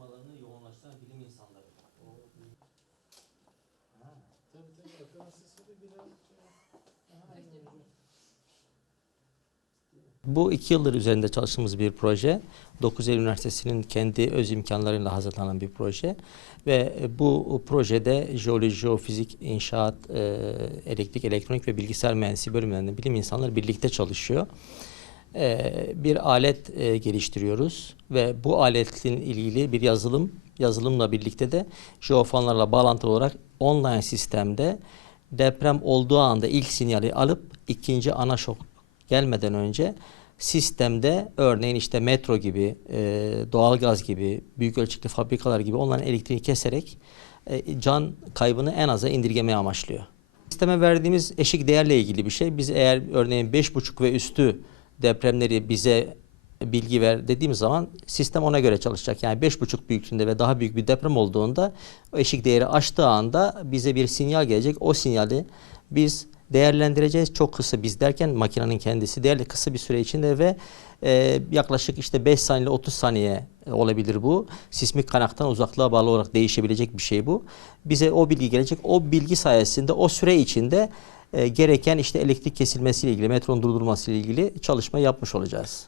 araştırmalarını yoğunlaştıran bilim insanları. Ha. Tabii tabii akıllı sesi de biraz Bu iki yıldır üzerinde çalıştığımız bir proje. 9 Eylül Üniversitesi'nin kendi öz imkanlarıyla hazırlanan bir proje. Ve e, bu projede jeoloji, jeofizik, inşaat, e, elektrik, elektronik ve bilgisayar mühendisliği bölümlerinde bilim insanları birlikte çalışıyor. E, bir alet e, geliştiriyoruz ve bu aletin ilgili bir yazılım, yazılımla birlikte de jeofanlarla bağlantılı olarak online sistemde deprem olduğu anda ilk sinyali alıp ikinci ana şok gelmeden önce sistemde örneğin işte metro gibi, e, doğalgaz gibi, büyük ölçekli fabrikalar gibi onların elektriğini keserek e, can kaybını en aza indirgemeye amaçlıyor. Sisteme verdiğimiz eşik değerle ilgili bir şey. Biz eğer örneğin 5,5 ve üstü depremleri bize bilgi ver dediğimiz zaman sistem ona göre çalışacak. Yani 5,5 büyüklüğünde ve daha büyük bir deprem olduğunda o eşik değeri aştığı anda bize bir sinyal gelecek. O sinyali biz değerlendireceğiz. Çok kısa biz derken makinenin kendisi değerli kısa bir süre içinde ve e, yaklaşık işte 5 saniye ile 30 saniye olabilir bu. Sismik kaynaktan uzaklığa bağlı olarak değişebilecek bir şey bu. Bize o bilgi gelecek. O bilgi sayesinde o süre içinde e, gereken işte elektrik kesilmesiyle ilgili, metronun durdurulması ile ilgili çalışma yapmış olacağız.